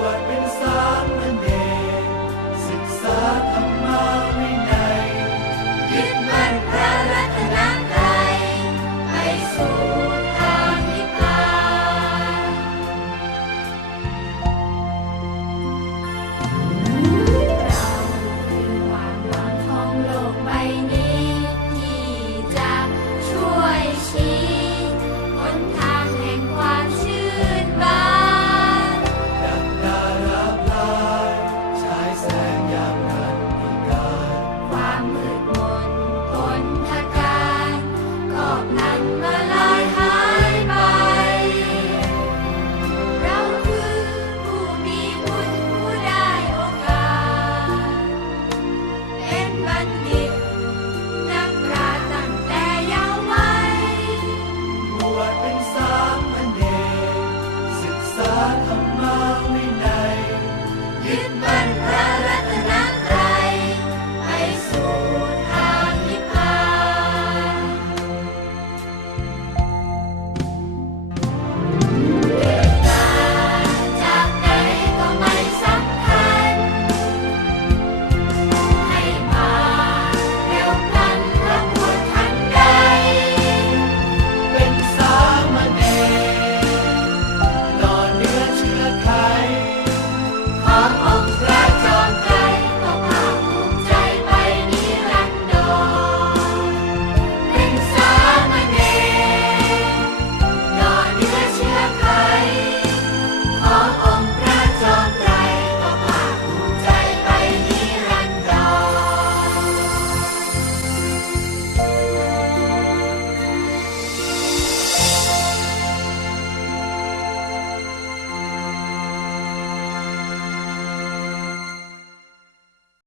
let me